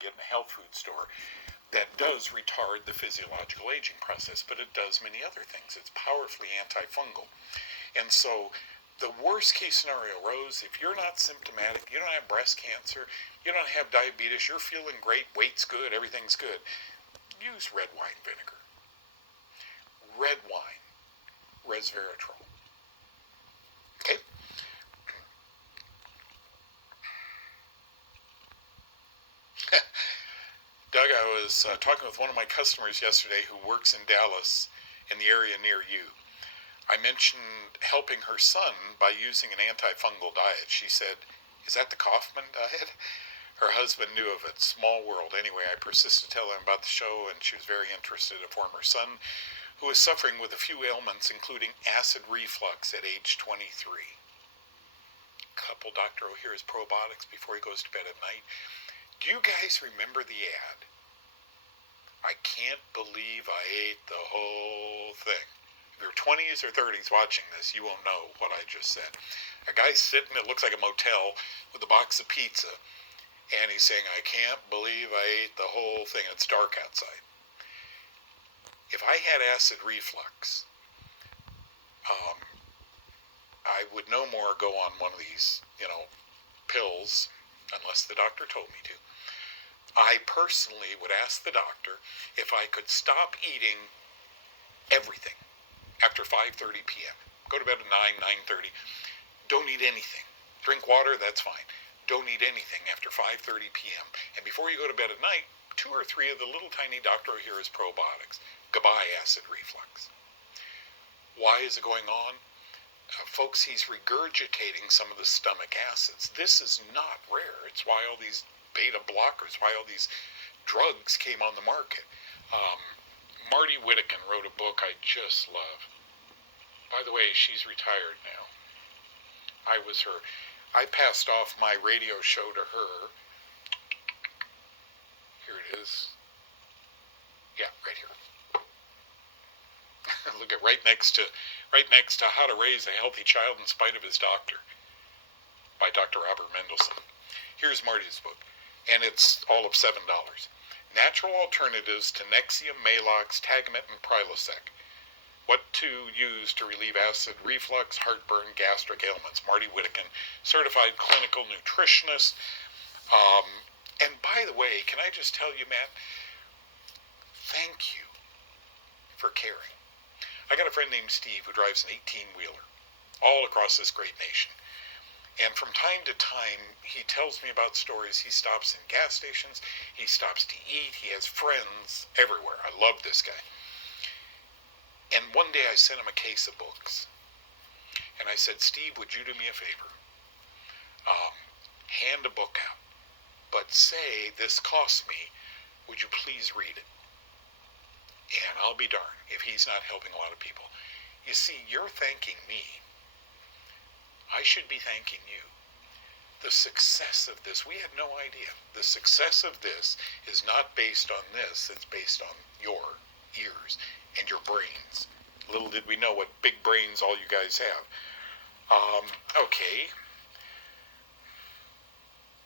get in a health food store that does retard the physiological aging process, but it does many other things. It's powerfully antifungal. And so the worst case scenario, Rose, if you're not symptomatic, you don't have breast cancer, you don't have diabetes, you're feeling great, weight's good, everything's good, use red wine vinegar. Red wine, resveratrol. Okay? Doug, I was talking with one of my customers yesterday who works in Dallas in the area near you. I mentioned helping her son by using an antifungal diet. She said, "Is that the Kaufman diet?" Her husband knew of it. Small world. Anyway, I persisted to tell him about the show, and she was very interested. A former son who was suffering with a few ailments, including acid reflux at age 23. Couple Dr. O'Hara's probiotics before he goes to bed at night. Do you guys remember the ad? I can't believe I ate the whole thing. If you're 20s or 30s watching this, you won't know what I just said. A guy's sitting, it looks like a motel, with a box of pizza, and he's saying, "I can't believe I ate the whole thing. It's dark outside." If I had acid reflux, I would no more go on one of these, pills, unless the doctor told me to. I personally would ask the doctor if I could stop eating everything after 5:30 p.m. Go to bed at 9:30. Don't eat anything. Drink water, that's fine. Don't eat anything after 5:30 p.m. And before you go to bed at night, 2 or 3 of the little tiny Dr. O'Hara's probiotics. Goodbye, acid reflux. Why is it going on? Folks, he's regurgitating some of the stomach acids. This is not rare. It's why all these beta blockers, why all these drugs came on the market. Marty Whittakin wrote a book I just love. By the way, she's retired now. I passed off my radio show to her. Here it is. Yeah, right here. Look at right next to How to Raise a Healthy Child in Spite of His Doctor by Dr. Robert Mendelsohn. Here's Marty's book, and it's all of $7. Natural alternatives to Nexium, Maalox, Tagamet, and Prilosec. What to use to relieve acid reflux, heartburn, gastric ailments. Marty Whittakin, certified clinical nutritionist. And by the way, can I just tell you, Matt, thank you for caring. I got a friend named Steve who drives an 18-wheeler all across this great nation. And from time to time, he tells me about stories. He stops in gas stations. He stops to eat. He has friends everywhere. I love this guy. And one day I sent him a case of books. And I said, "Steve, would you do me a favor? Hand a book out. But say, this cost me. Would you please read it?" And I'll be darned if he's not helping a lot of people. You see, you're thanking me. I should be thanking you. The success of this, we had no idea. The success of this is not based on this. It's based on your ears and your brains. Little did we know what big brains all you guys have. Okay,